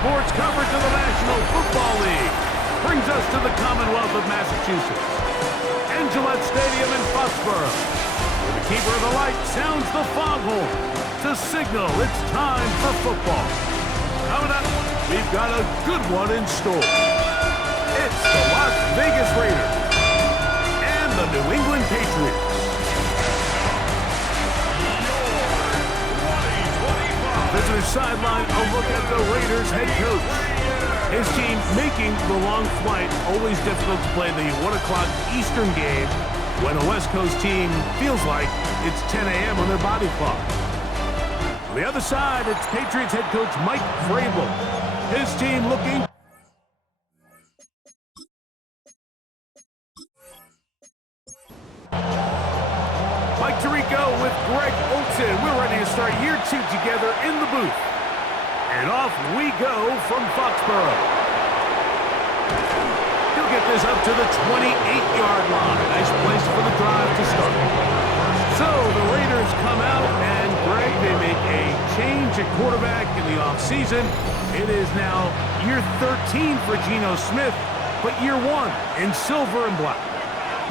sports coverage of the National Football League brings us to the Commonwealth of Massachusetts and Gillette Stadium in Foxborough, where the keeper of the light sounds the foghorn to signal it's time for football. Coming up, we've got a good one in store. It's the Las Vegas Raiders and the New England Patriots. Visitors sideline, a look at the Raiders head coach. His team making the long flight, always difficult to play the 1 o'clock Eastern game when a West Coast team feels like it's 10 a.m. on their body clock. On the other side, it's Patriots head coach Mike Vrabel. His team looking Mike Tirico with Greg Olsen. We're ready to start year 2 together in the booth. And off we go from Foxborough. He'll get this up to the 28-yard line. Nice place for the drive to start. So the Raiders come out, and Greg, they make a change at quarterback in the offseason. It is now year 13 for Geno Smith, but year 1 in silver and black.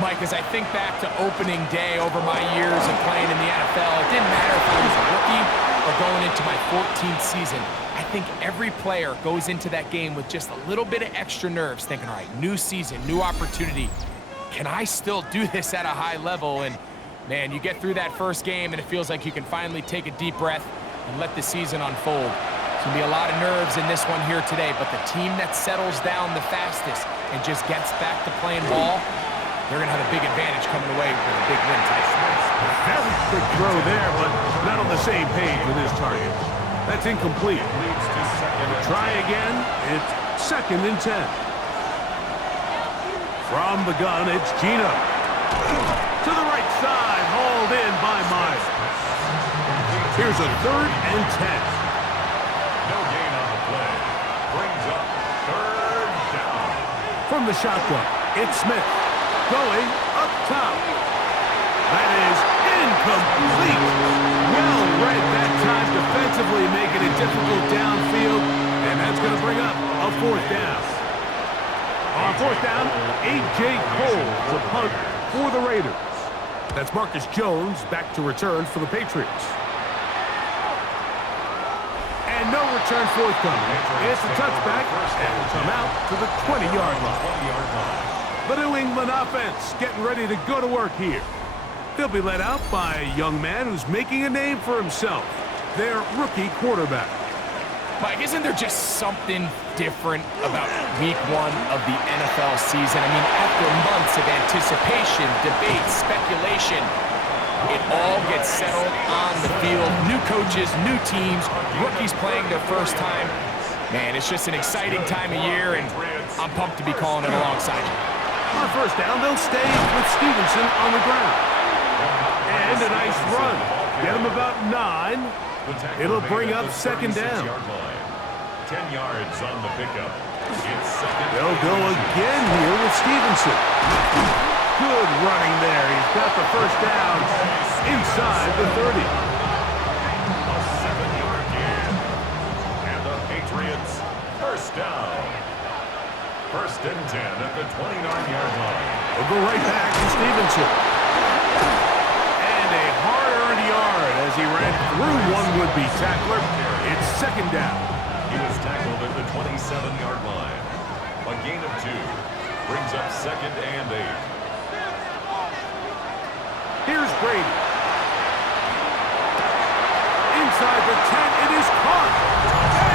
Mike, as I think back to opening day over my years of playing in the NFL, it didn't matter if I was a rookie or going into my 14th season. I think every player goes into that game with just a little bit of extra nerves, thinking, all right, new season, new opportunity. Can I still do this at a high level? And, man, you get through that first game, and it feels like you can finally take a deep breath and let the season unfold. There's going to be a lot of nerves in this one here today, but the team that settles down the fastest and just gets back to playing ball, they're going to have a big advantage coming away with a big win today. Very quick throw there, but not on the same page with his target. That's incomplete. Try again. It's 2nd and 10. From the gun, it's Geno. To the right side, hauled in by Myers. Here's a 3rd and 10. No gain on the play. Brings up 3rd down. From the shotgun, it's Smith. Going up top. That is incomplete. Well read that time defensively, making it difficult downfield, and that's going to bring up a 4th down. On 4th down, A.J. Cole, the punt for the Raiders. That's Marcus Jones back to return for the Patriots. And no return forthcoming. It's a touchback, and will come out to the 20-yard line. The New England offense getting ready to go to work here. They'll be led out by a young man who's making a name for himself, their rookie quarterback. Mike, isn't there just something different about week 1 of the NFL season? I mean, after months of anticipation, debate, speculation, it all gets settled on the field. New coaches, new teams, rookies playing their first time. Man, it's just an exciting time of year, and I'm pumped to be calling it alongside you. On 1st down, they'll stay with Stevenson on the ground. And a nice run. Get him about 9. It'll bring up 2nd down. 10 yards on the pickup. It's 2nd. They'll go again here with Stevenson. Good running there. He's got the 1st down inside the 30. A 7-yard gain. And the Patriots 1st down. 1st and 10 at the 29-yard line. They'll go right back to Stevenson. And a hard-earned yard as he ran through one would-be tackler. It's 2nd down. He was tackled at the 27-yard line. A gain of 2 brings up 2nd and 8. Here's Brady. Inside the 10, it is caught.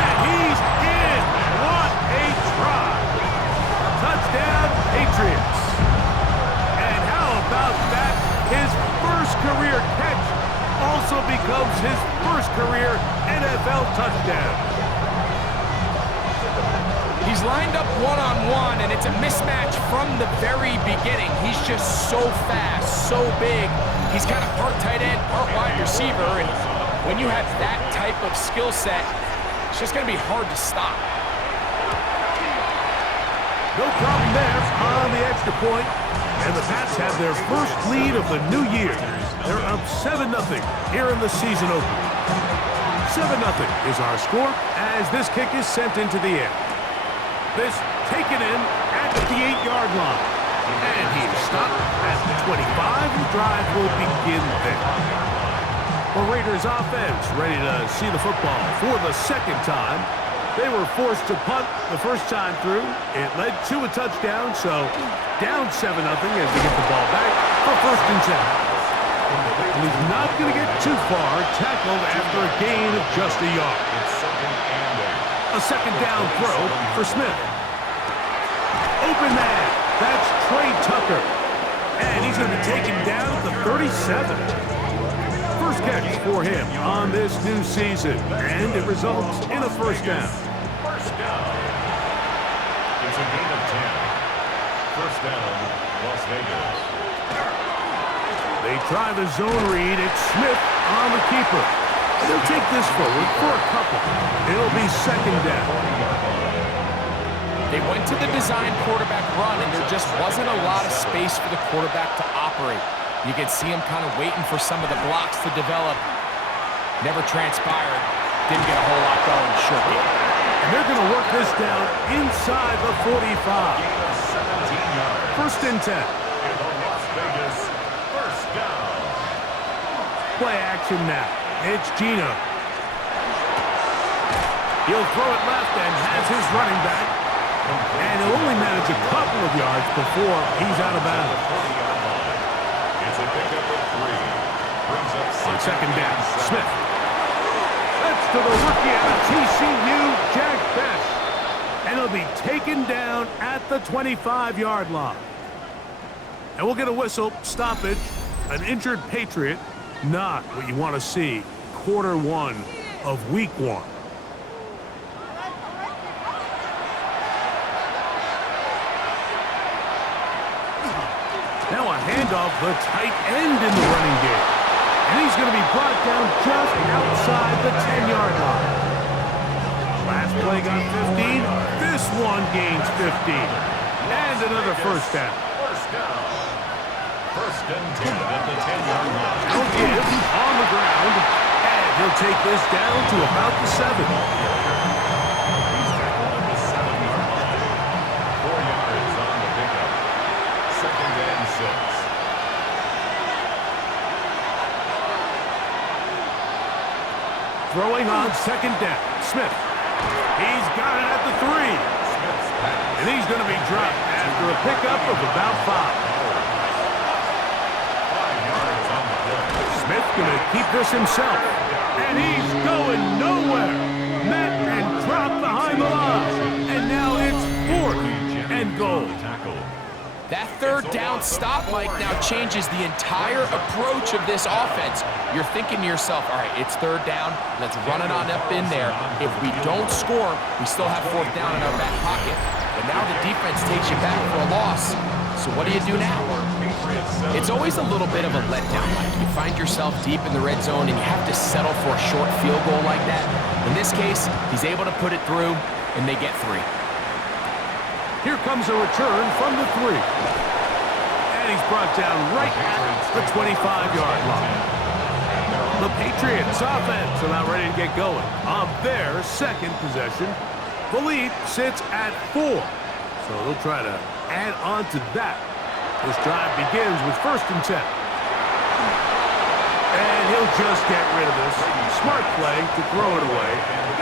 And he's in. What a try. Touchdown, Patriots. And how about that? His first career catch also becomes his first career NFL touchdown. He's lined up one-on-one, and it's a mismatch from the very beginning. He's just so fast, so big. He's kind of part tight end, part wide receiver, and when you have that type of skill set, it's just going to be hard to stop. No problem there on the extra point, and the Pats have their first lead of the new year. They're up 7-0 here in the season opener. 7-0 is our score as this kick is sent into the air. This taken in at the 8-yard line. And he's stopped at the 25. The drive will begin there. The Raiders offense ready to see the football for the second time. They were forced to punt the first time through. It led to a touchdown, so down 7-0 as they get the ball back for 1st and 10. And he's not going to get too far, tackled after a gain of just a yard. A second down throw for Smith. Open man. That's Trey Tucker. And he's going to be taken down at the 37. First catch for him on this new season. And it results in a first down. First down. It's a gain of 10. First down, Las Vegas. They try the zone read. It's Smith on the keeper. They'll take this forward for a couple. It'll be second down. They went to the design quarterback run, and there just wasn't a lot of space for the quarterback to operate. You could see him kind of waiting for some of the blocks to develop. Never transpired. Didn't get a whole lot going short game. And they're going to work this down inside the 45. 1st and 10. In the Las Vegas first down. Play action now. It's Gino. He'll throw it left and has his running back. And he'll only manage a couple of yards before he's out of bounds. It's a pickup of 3. Brings up On second down, Smith. That's to the rookie out of TCU, Jack Best. And he'll be taken down at the 25-yard line. And we'll get a whistle, stoppage, an injured Patriot. Not what you want to see. Quarter 1 of week 1. Now a handoff, the tight end in the running game. And he's going to be brought down just outside the 10-yard line. Last play got 15. This one gains 15. And another first down. First down. 1st and 10 at the 10-yard line. No give on the ground. And he'll take this down to about the 7. He's tackled at the 7-yard line. 4 yards on the pickup. 2nd and 6. Throwing on second down. Smith. He's got it at the 3. Smith's pass. And he's going to be dropped after a pickup of about 5. 5 yards on the play. Smith going to keep this himself. And he's going nowhere. Met and dropped behind the line. And now it's 4th and goal. Tackle. That 3rd down stop, Mike, now changes the entire approach of this offense. You're thinking to yourself, all right, it's 3rd down. Let's run it on up in there. If we don't score, we still have 4th down in our back pocket. But now the defense takes you back for a loss. So what do you do now? It's always a little bit of a letdown, Mike. You find yourself deep in the red zone, and you have to settle for a short field goal like that. In this case, he's able to put it through, and they get 3. Here comes a return from the 3. And he's brought down right at the 25-yard line. The Patriots offense are now ready to get going on their second possession. The lead sits at 4. So they'll try to add on to that. This drive begins with 1st and 10. And he'll just get rid of this. Smart play to throw it away.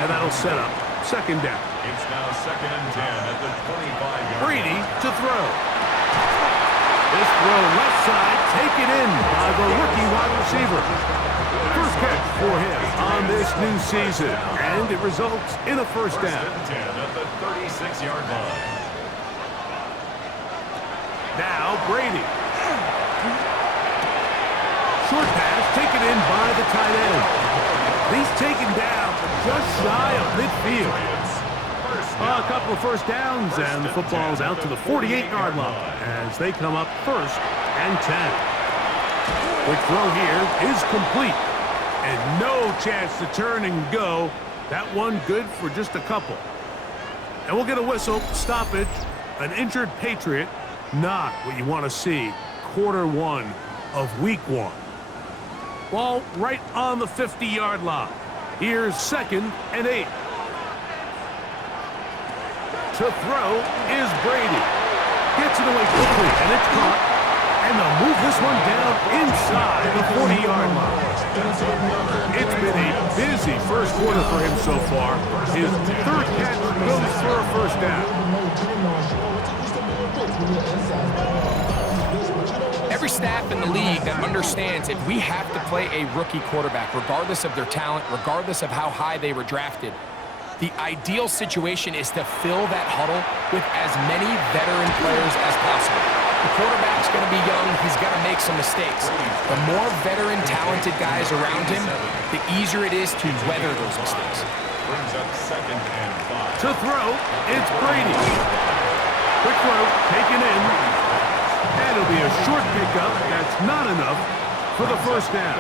And that'll set up second down. It's now 2nd and 10 at the 25-yard Brady to throw. This throw left side taken in by the rookie wide receiver. First catch for him on this new season. And it results in a first down. 1st and 10 at the 36-yard line. Now Brady. Short pass taken in by the tight end. He's taken down just shy of midfield. A couple of first downs, and the football's out to the 48-yard line as they come up 1st and 10. Quick throw here is complete, and no chance to turn and go. That one good for just a couple. And we'll get a whistle, stoppage, an injured Patriot. Not what you want to see. Quarter 1 of week 1. Ball right on the 50-yard line. Here's 2nd and 8. To throw is Brady. Gets it away quickly, and it's caught. And they'll move this one down inside the 40-yard line. It's been a busy first quarter for him so far. His 3rd catch goes for a first down. Every staff in the league that understands if we have to play a rookie quarterback, regardless of their talent, regardless of how high they were drafted, the ideal situation is to fill that huddle with as many veteran players as possible. The quarterback's going to be young. He's got to make some mistakes. The more veteran, talented guys around him, the easier it is to weather those mistakes. Brings up 2nd and 5. To throw, it's Brady. Quick throw, taken in. And it'll be a short pickup. That's not enough for the first down.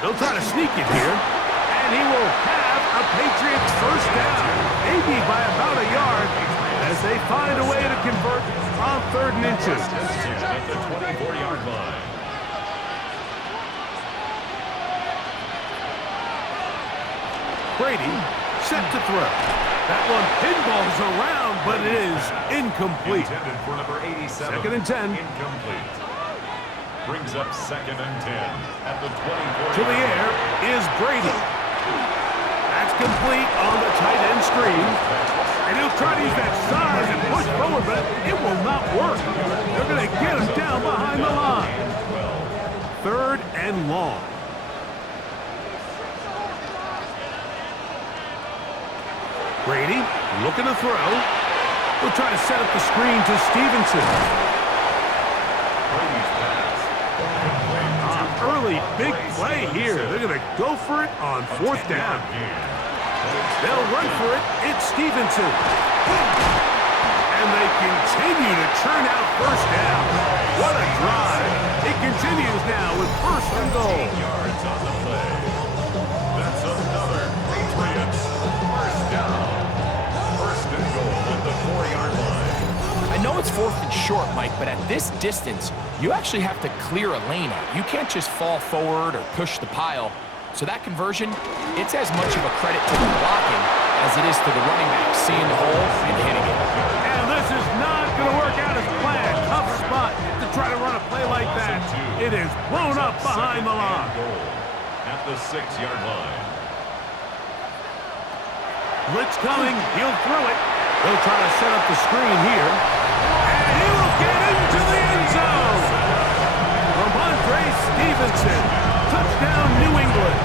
They'll try to sneak it here. And he will have a Patriots first down. Maybe by about a yard as they find a way to convert on 3rd and inches. At the 24-yard line. Brady set to throw. That one pinballs around, but it is incomplete. Intended for number 87. 2nd and 10. Incomplete. Brings up 2nd and 10 at the 24. To the air is Brady. That's complete on the tight end screen. And he'll try to use that size and push forward, but it will not work. They're going to get him down behind the line. 3rd and long. Brady looking to throw. We'll try to set up the screen to Stevenson. Early big play here. They're going to go for it on 4th down. They'll run for it. It's Stevenson. And they continue to churn out first down. What a drive. It continues now with 1st and goal. Yards on the play. That's another Patriots first down. 1st and goal at the 4-yard line. I know it's 4th and short, Mike, but at this distance, you actually have to clear a lane out. You can't just fall forward or push the pile. So that conversion, it's as much of a credit to the blocking as it is to the running back seeing the hole and hitting it. And this is not going to work out as planned. Tough spot to try to run a play like that. It is blown up behind the line. At the 6-yard line. Blitz coming. He'll throw it. They'll try to set up the screen here. And he will get into the end zone. Ramondre Stevenson. Touchdown, New England.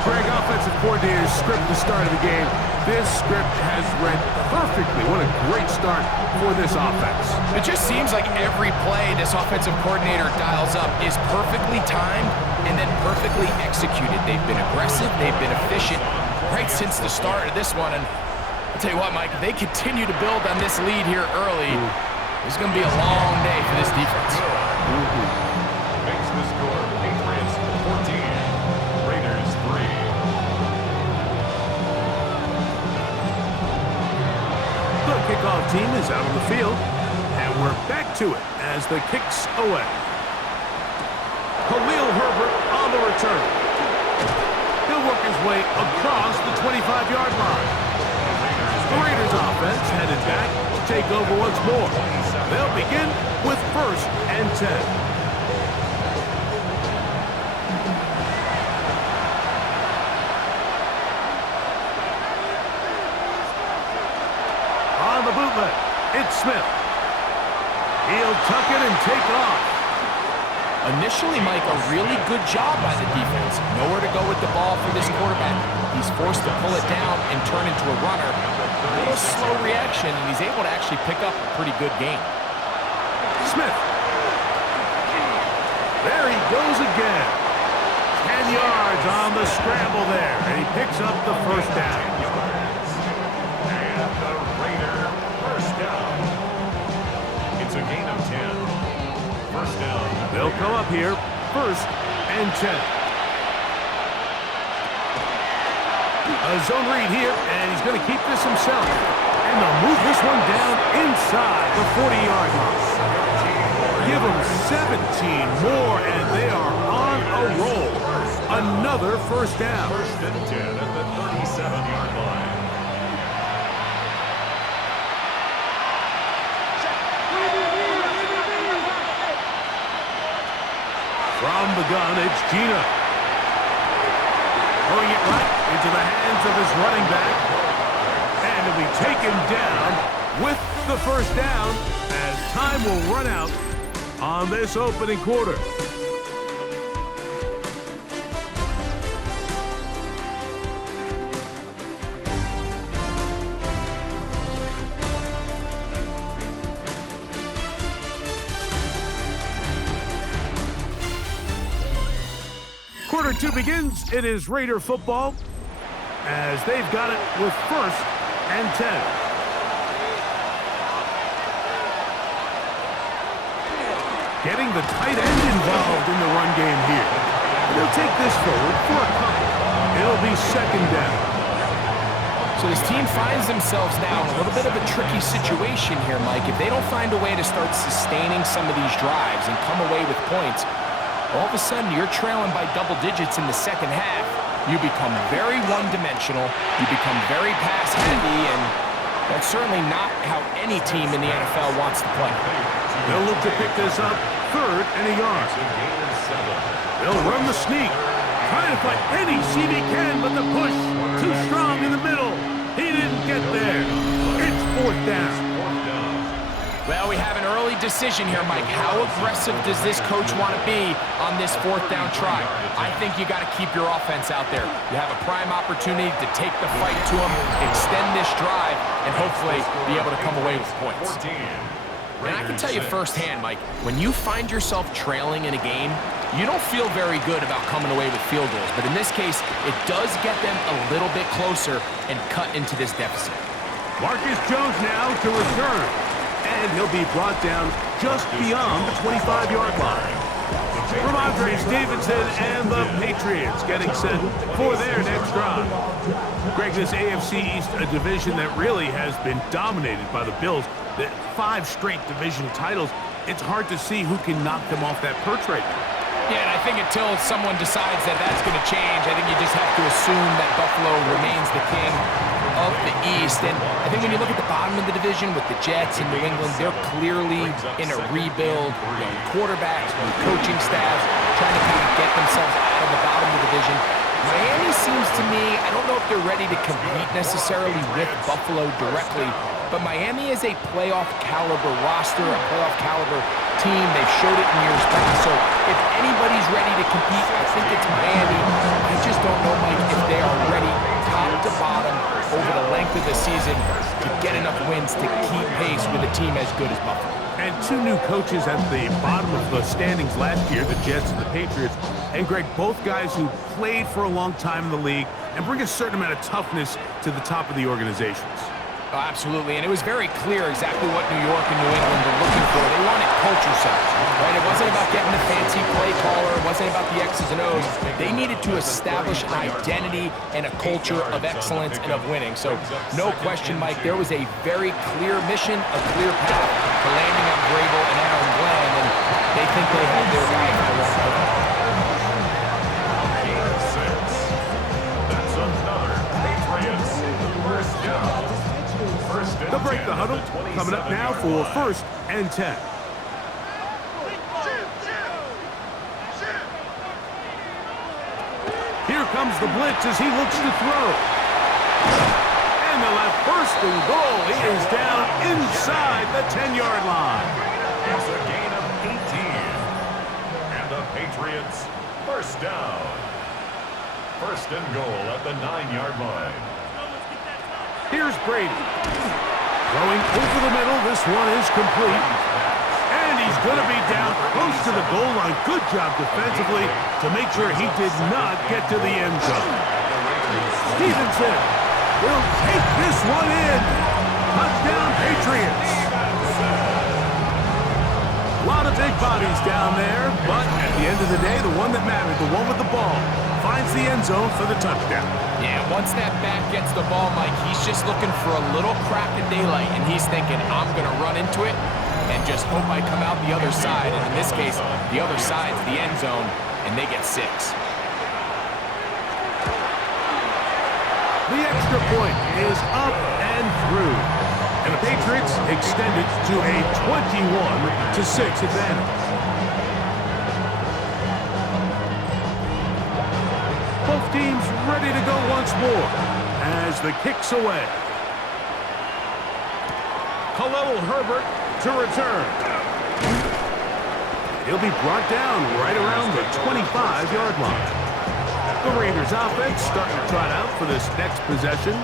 Greg, offensive coordinator's script at the start of the game. This script has read perfectly. What a great start for this offense. It just seems like every play this offensive coordinator dials up is perfectly timed and then perfectly executed. They've been aggressive. They've been efficient right since the start of this one. And I'll tell you what, Mike, if they continue to build on this lead here early, it's going to be a long day for this defense. Makes the score Patriots 14, Raiders 3. The kickoff team is out on the field, and we're back to it as the kick's away. Khalil Herbert on the return. He'll work his way across the 25-yard line. The Raiders offense headed back to take over once more. They'll begin with 1st and 10. On the bootleg, it's Smith. He'll tuck it and take off. Initially, Mike, a really good job by the defense. Nowhere to go with the ball for this quarterback. He's forced to pull it down and turn into a runner. A little slow reaction, and he's able to actually pick up a pretty good game. Smith. There he goes again. 10 yards on the scramble there, and he picks up the first down. And the Raider first down. It's a gain of 10. First down. They'll come up here, 1st and 10. A zone read here, and he's going to keep this himself. And they'll move this one down inside the 40-yard line. Give them 17 more, and they are on a roll. Another first down. First and 10 at the 37-yard line. From the gun, it's Gina. Throwing it right into the hands of his running back. And he'll be taken down with the first down as time will run out on this opening quarter. Quarter two begins. It is Raider football as they've got it with first and 10. Getting the tight end involved in the run game here. They'll take this forward for a couple. It'll be second down. So this team finds themselves now in a little bit of a tricky situation here, Mike. If they don't find a way to start sustaining some of these drives and come away with points, all of a sudden you're trailing by double digits in the second half. You become very one-dimensional. You become very pass-heavy, and that's certainly not how any team in the NFL wants to play. They'll look to pick this up, third and a yard. They'll run the sneak. Trying to find any seam he can, but the push too strong in the middle. He didn't get there. It's fourth down. Well, we have an early decision here, Mike. How aggressive does this coach want to be on this fourth down try? I think you got to keep your offense out there. You have a prime opportunity to take the fight to them, extend this drive, and hopefully be able to come away with points. And I can tell you firsthand, Mike, when you find yourself trailing in a game, you don't feel very good about coming away with field goals. But in this case, it does get them a little bit closer and cut into this deficit. Marcus Jones now to return. And he'll be brought down just beyond the 25-yard line. Ramondre Stevenson and the Patriots getting set for their next drive. Greg, this AFC East, a division that really has been dominated by the Bills. The 5 straight division titles. It's hard to see who can knock them off that perch right now. Yeah, and I think until someone decides that that's going to change, I think you just have to assume that Buffalo remains the king of the East. And I think when you look at the bottom of the division with the Jets and New England, they're clearly in a rebuild. Young quarterbacks, new coaching staffs, trying to kind of get themselves out of the bottom of the division. Miami seems to me, I don't know if they're ready to compete necessarily with Buffalo directly, but Miami is a playoff caliber roster, a playoff caliber team. They've showed it in years past. So if anybody's ready to compete, I think it's Miami. I just don't know, Mike, if they are ready top to bottom over the length of the season to get enough wins to keep pace with a team as good as Buffalo. And 2 new coaches at the bottom of the standings last year, the Jets and the Patriots. And Greg, both guys who played for a long time in the league and bring a certain amount of toughness to the top of the organizations. Oh, absolutely, and it was very clear exactly what New York and New England were looking for. They wanted culture setters, right? It wasn't about getting the fancy play caller. It wasn't about the X's and O's. They needed to establish an identity and a culture of excellence and of winning. So, no question, Mike, there was a very clear mission, a clear path to landing on Vrabel and Aaron Glenn, and they think they had their guy for the long term. That's another Patriots first down. They'll break the huddle. Coming up now for first and 10. Here comes the blitz as he looks to throw. And they'll have first and goal. He is down inside the 10-yard line. It's a gain of 18. And the Patriots first down. First and goal at the 9-yard line. Here's Brady. Throwing over the middle. This one is complete. And he's going to be down close to the goal line. Good job defensively to make sure he did not get to the end zone. Stevenson will take this one in. Touchdown, Patriots. A lot of big bodies down there, but at the end of the day, the one that mattered, the one with the ball, finds the end zone for the touchdown. Yeah, once that back gets the ball, Mike, he's just looking for a little crack of daylight, and he's thinking, I'm going to run into it. and just hope I come out the other side. And in this case, the other side's the end zone, and they get 6. The extra point is up and through. And the Patriots extend it to a 21-6 advantage. Both teams ready to go once more as the kick's away. Khalil Herbert to return. He'll be brought down right around the 25-yard line. The Raiders offense starting to trot out for this next possession.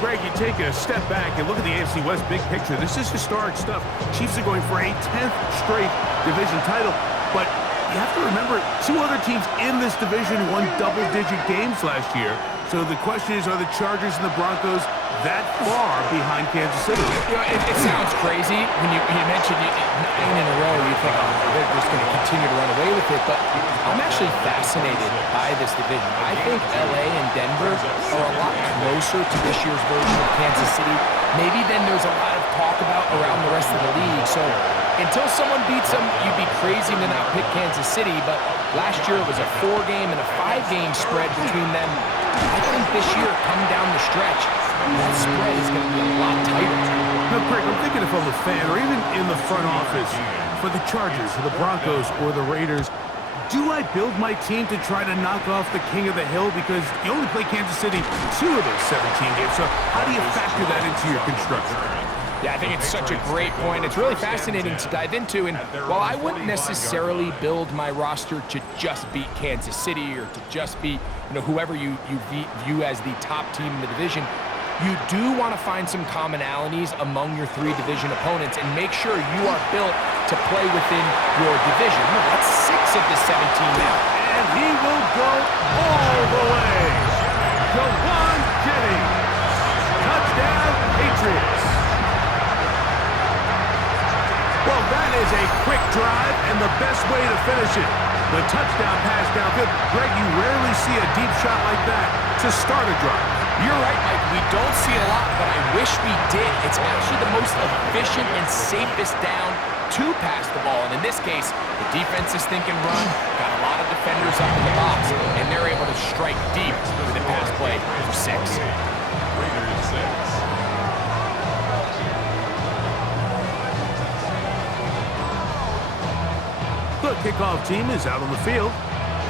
Greg, you take a step back and look at the AFC West big picture. This is historic stuff. Chiefs are going for a 10th straight division title, but you have to remember 2 other teams in this division won double-digit games last year. So the question is, are the Chargers and the Broncos that far behind Kansas City? You know, it sounds crazy when you mentioned 9 in a row. You think, oh, they're just going to continue to run away with it. But I'm actually fascinated by this division. I think LA and Denver are a lot closer to this year's version of Kansas City, maybe than there's a lot of talk about around the rest of the league. So until someone beats them, you'd be crazy to not pick Kansas City. But last year it was a 4-game and a 5-game spread between them. I think this year, coming down the stretch, that spread is going to be a lot tighter. Now, Greg, I'm thinking if I'm a fan or even in the front office for the Chargers or the Broncos or the Raiders, do I build my team to try to knock off the king of the hill? Because you only play Kansas City 2 of those 17 games. So how do you factor that into your construction? Yeah, I think it's such a great point. It's really fascinating to dive into. And while I wouldn't necessarily build my roster to just beat Kansas City or to just beat whoever you view as the top team in the division, you do want to find some commonalities among your 3 division opponents and make sure you are built to play within your division. That's 6 of the 17 now. And he will go all the way. Jawan Jennings. Touchdown, Patriots. Well, that is a quick drive and the best way to finish it. The touchdown pass downfield. Greg, you rarely see a deep shot like that to start a drive. You're right, Mike. We don't see a lot, but I wish we did. It's actually the most efficient and safest down to pass the ball. And in this case, the defense is thinking run, got a lot of defenders up in the box, and they're able to strike deep with the pass play for 6. Raiders 6. The kickoff team is out on the field,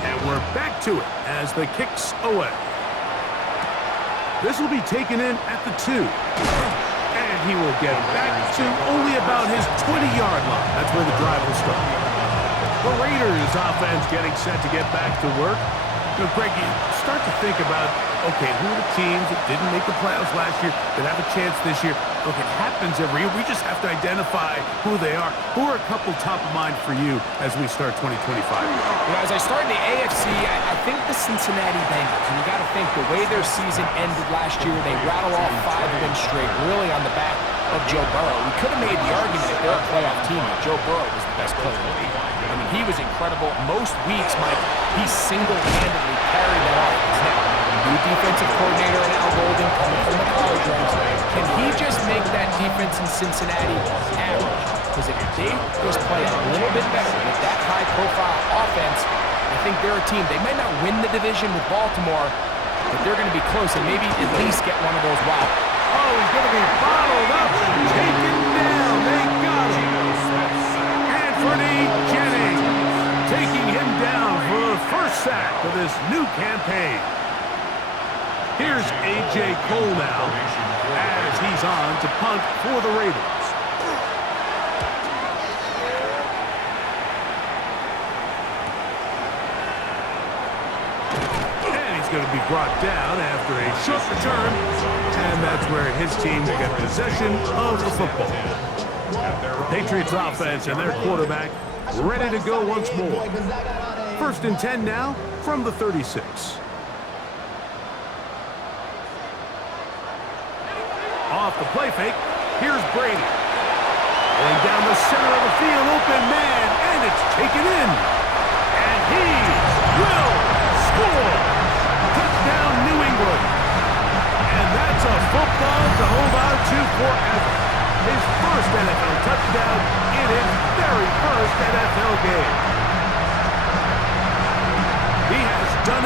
and we're back to it as the kick's away. This will be taken in at the 2. And he will get back to only about his 20-yard line. That's where the drive will start. The Raiders offense getting set to get back to work. Greg, you start to think about, okay, who are the teams that didn't make the playoffs last year that have a chance this year? Look, it happens every year. We just have to identify who they are. Who are a couple top of mind for you as we start 2025? As I start in the AFC, I think the Cincinnati Bengals. And you got to think the way their season ended last year, they rattle off 5 wins straight, really on the back of Joe Burrow. We could have made the argument if they're a playoff team that Joe Burrow was the best player in the league. I mean, he was incredible. Most weeks, Mike, he single-handedly carried that offense. Now, new defensive coordinator in Al Golden coming from the college ranks. Can he just make that defense in Cincinnati average? Because if they just play a little bit better with that high-profile offense, I think they're a team. They might not win the division with Baltimore, but they're going to be close and maybe at least get one of those wild. Oh, he's going to be bottled up and taken down. They got him. Anthony Jennings taking him down for the first sack of this new campaign. Here's A.J. Cole now as he's on to punt for the Raiders. And he's going to be brought down after a short return. And that's where his team will get possession of the football. The Patriots offense and their quarterback ready to go once more. 1st and 10 now from the 36. Off the play fake, here's Brady. Going down the center of the field, open man, and it's taken in. And he will score. Touchdown, New England. And that's a football to hold on to forever. His first NFL touchdown in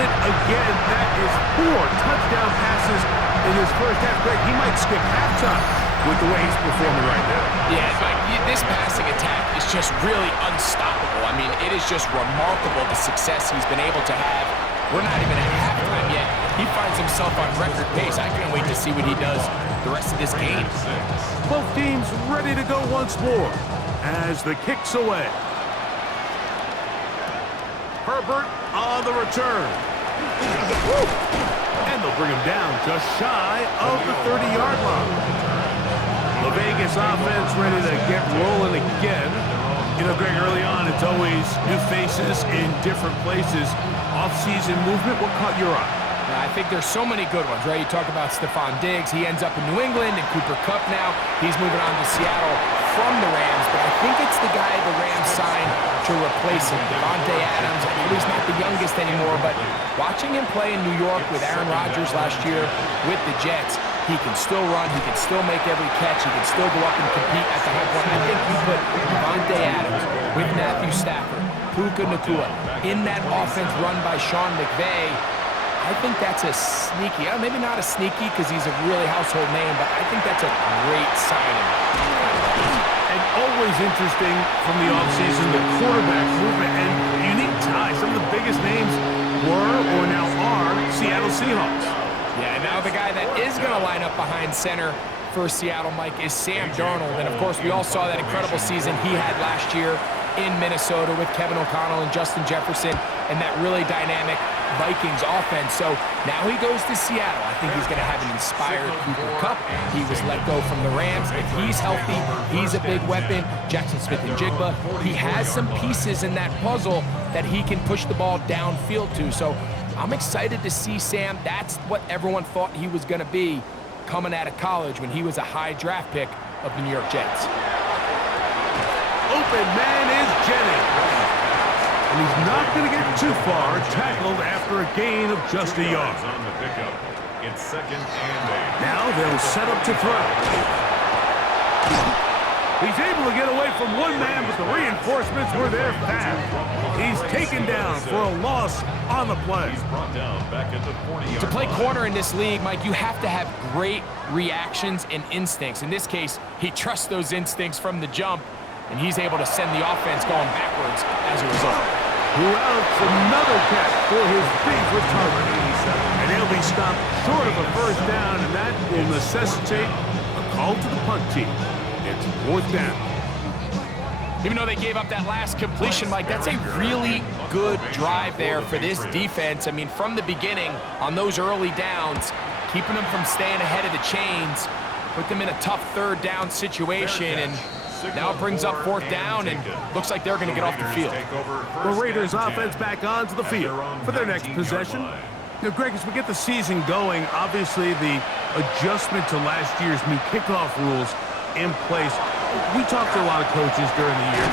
it again. That is 4 touchdown passes in his first half. Greg, he might skip halftime with the way he's performing right now. Yeah, Mike, this passing attack is just really unstoppable. I mean, it is just remarkable the success he's been able to have. We're not even at halftime yet. He finds himself on record pace. I can't wait to see what he does the rest of this game. Both teams ready to go once more as the kick's away. Herbert on the return. And they'll bring him down just shy of the 30-yard line. The Vegas offense ready to get rolling again. You know, Greg, early on, it's always new faces in different places. Off-season movement, what caught your eye? I think there's so many good ones, right? You talk about Stephon Diggs. He ends up in New England, and Cooper Kupp now. He's moving on to Seattle from the Rams, but I think it's the guy the Rams signed to replace him, Davante Adams. I know he's not the youngest anymore, but watching him play in New York with Aaron Rodgers last year with the Jets, he can still run, he can still make every catch, he can still go up and compete at the high point. I think you put Davante Adams with Matthew Stafford, Puka Nacua, in that offense run by Sean McVay. I think that's a sneaky, maybe not a sneaky because he's a really household name, but I think that's a great signing. And always interesting from the offseason, the quarterback movement and unique ties. Some of the biggest names were or now are Seattle Seahawks. Yeah, now the guy that is going to line up behind center for Seattle, Mike, is Sam Darnold. And, of course, we all saw that incredible season he had last year in Minnesota with Kevin O'Connell and Justin Jefferson and that really dynamic Vikings offense. So now he goes to Seattle. I think he's going to have an inspired Cooper Kupp. He was let go from the Rams. If he's healthy, he's a big weapon. Jackson Smith-Njigba, he has some pieces in that puzzle that he can push the ball downfield to. So I'm excited to see Sam. That's what everyone thought he was going to be coming out of college when he was a high draft pick of the New York Jets. Open man is Jennings. And he's not going to get too far, tackled after a gain of just a yard. On the pickup. It's 2nd and 8. Now they'll set up to throw. He's able to get away from one man, but the reinforcements were there fast. He's taken down for a loss on the play. He's brought down back at the 40-yard To play line. corner in this league, Mike, you have to have great reactions and instincts. In this case, he trusts those instincts from the jump, and he's able to send the offense going backwards as a result. Who else? Another catch for his favorite target. And he'll be stopped short of a first down, and that will necessitate a call to the punt team. It's 4th down. Even though they gave up that last completion, Mike, that's a really good drive there for this defense. I mean, from the beginning, on those early downs, keeping them from staying ahead of the chains, put them in a tough 3rd down situation, and now it brings up 4th down, and looks like they're going to get off the field. The Raiders offense back onto the field for their next possession. Now, Greg, as we get the season going, obviously the adjustment to last year's new kickoff rules in place. We talked to a lot of coaches during the year.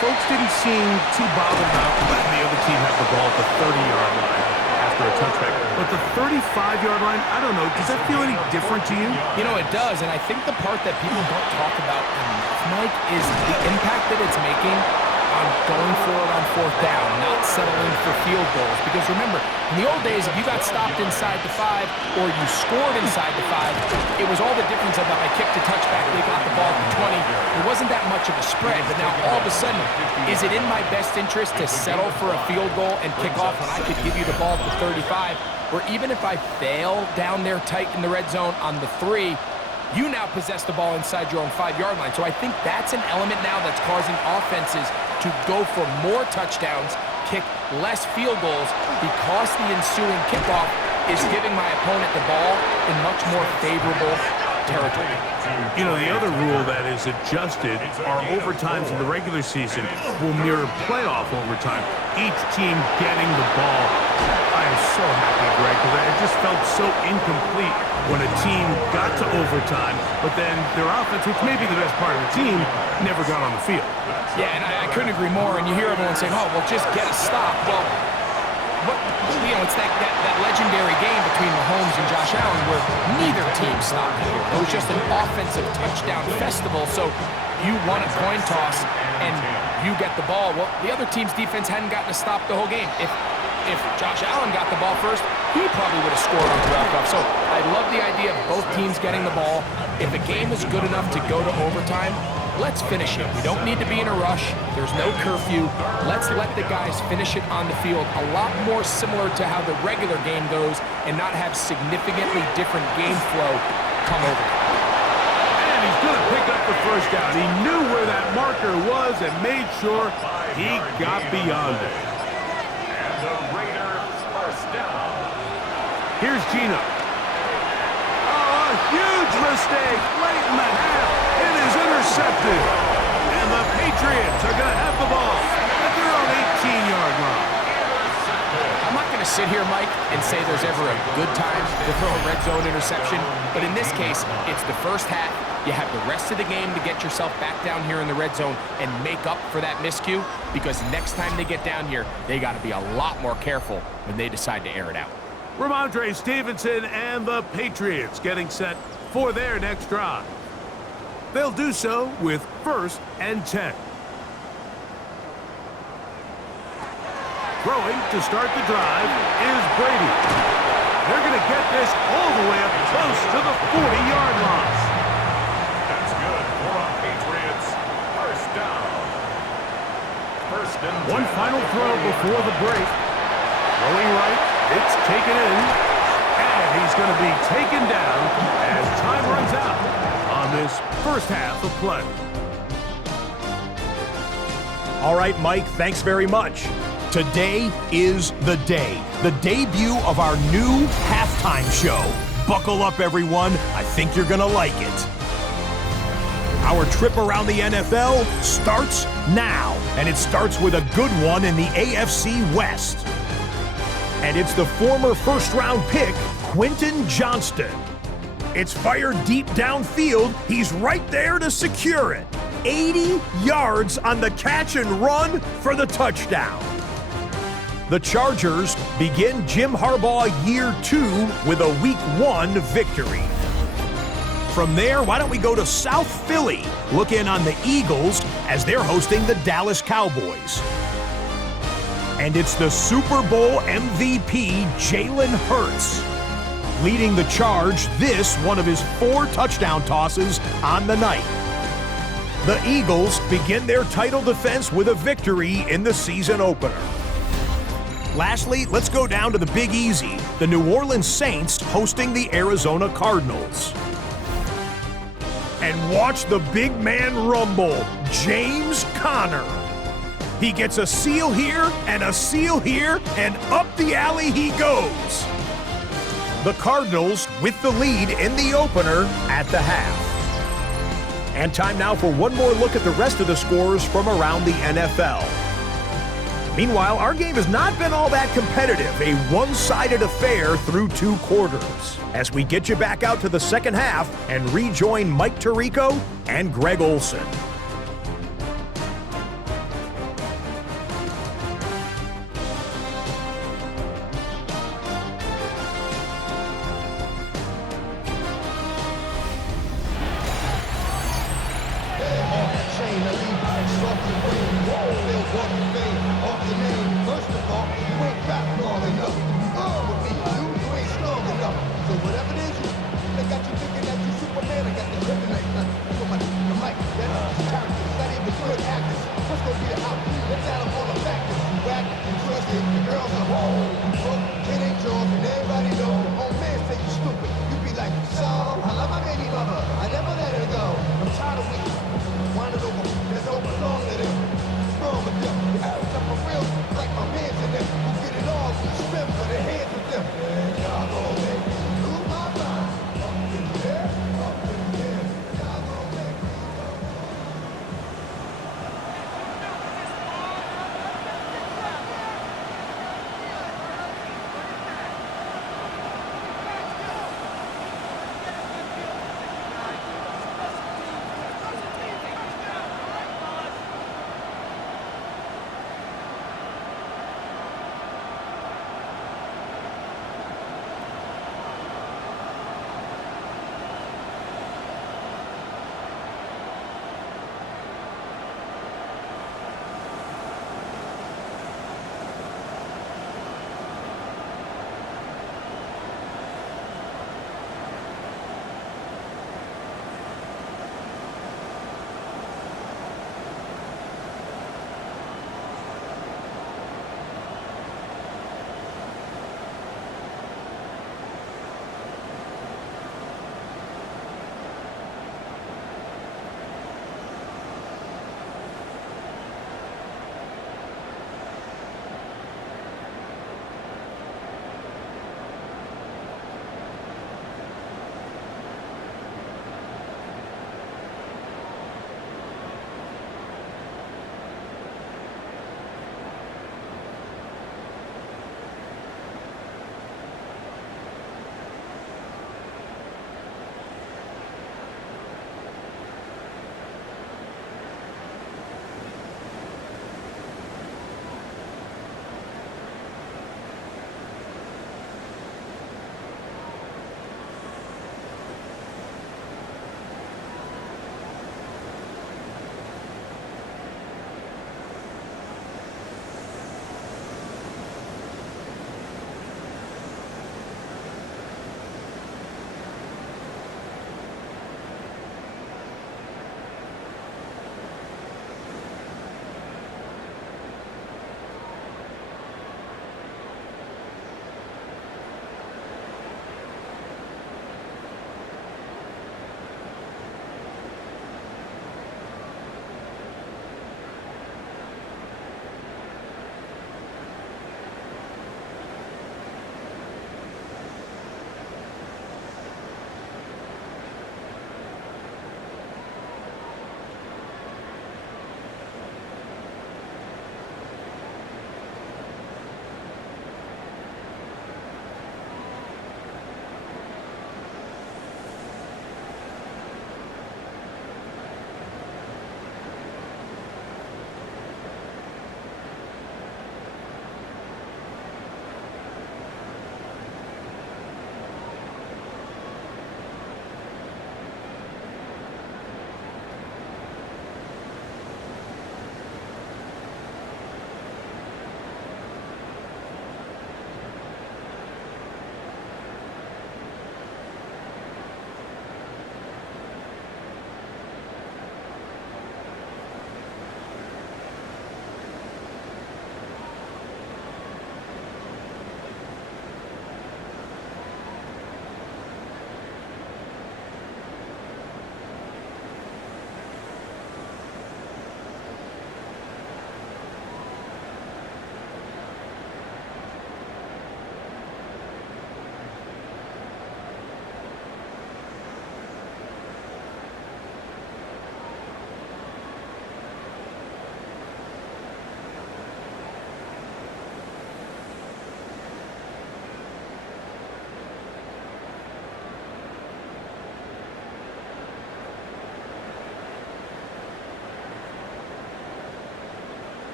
Folks didn't seem too bothered about letting the other team have the ball at the 30-yard line after a touchback. But the 35-yard line, I don't know, does that feel any different to you? You know, it does, and I think the part that people don't talk about enough, Mike, is the impact that it's making on going forward on 4th down, not settling for field goals. Because remember, in the old days, if you got stopped inside the 5 or you scored inside the 5, it was all the difference about I kicked a touchback, they got the ball at the 20. It wasn't that much of a spread, but now all of a sudden, is it in my best interest to settle for a field goal and kick off when I could give you the ball at the 35? Or even if I fail down there tight in the red zone on the 3, you now possess the ball inside your own 5-yard line. So I think that's an element now that's causing offenses to go for more touchdowns, kick less field goals, because the ensuing kickoff is giving my opponent the ball in much more favorable territory. You know, the other rule that is adjusted are overtimes in the regular season will mirror playoff overtime. Each team getting the ball. I am so happy, Greg, because I just felt so incomplete when a team got to overtime, but then their offense, which may be the best part of the team, never got on the field. Yeah, and I couldn't agree more. And you hear everyone saying, oh, well, just get a stop. Well, you know, it's that legendary game between Mahomes and Josh Allen where neither team stopped it. It was just an offensive touchdown festival. So you won a coin toss and you get the ball. Well, the other team's defense hadn't gotten a stop the whole game. If if Josh Allen got the ball first, he probably would have scored on the walk-off. So I love the idea of both teams getting the ball. If a game is good enough to go to overtime, let's finish it. We don't need to be in a rush. There's no curfew. Let's let the guys finish it on the field. A lot more similar to how the regular game goes and not have significantly different game flow come over. And he's going to pick up the first down. He knew where that marker was and made sure he got beyond it. And the Raiders first down. Here's Gino. Oh, a huge mistake late in the half. It is intercepted. And the Patriots are going to have the ball at their own 18-yard line. I'm not going to sit here, Mike, and say there's ever a good time to throw a red zone interception, but in this case, it's the first half. You have the rest of the game to get yourself back down here in the red zone and make up for that miscue, because next time they get down here, they got to be a lot more careful when they decide to air it out. Ramondre Stevenson and the Patriots getting set for their next drive. They'll do so with 1st and 10. Throwing to start the drive is Brady. They're going to get this all the way up close to the 40-yard line. That's good for a Patriots first down. First and 10. One final throw before the break. Going right, it's taken in. And he's going to be taken down as time runs out on this first half of play. All right, Mike, thanks very much. Today is the day, the debut of our new halftime show. Buckle up, everyone. I think you're going to like it. Our trip around the NFL starts now, and it starts with a good one in the AFC West. And it's the former first-round pick, Quentin Johnston. It's fired deep downfield. He's right there to secure it. 80 yards on the catch and run for the touchdown. The Chargers begin Jim Harbaugh year 2 with a week 1 victory. From there, why don't we go to South Philly, look in on the Eagles as they're hosting the Dallas Cowboys. And it's the Super Bowl MVP, Jalen Hurts, leading the charge, this one of his 4 touchdown tosses on the night. The Eagles begin their title defense with a victory in the season opener. Lastly, let's go down to the Big Easy, the New Orleans Saints hosting the Arizona Cardinals. And watch the big man rumble, James Conner. He gets a seal here, and up the alley he goes. The Cardinals with the lead in the opener at the half. And time now for one more look at the rest of the scores from around the NFL. Meanwhile, our game has not been all that competitive, a one-sided affair through 2 quarters, as we get you back out to the second half and rejoin Mike Tirico and Greg Olson.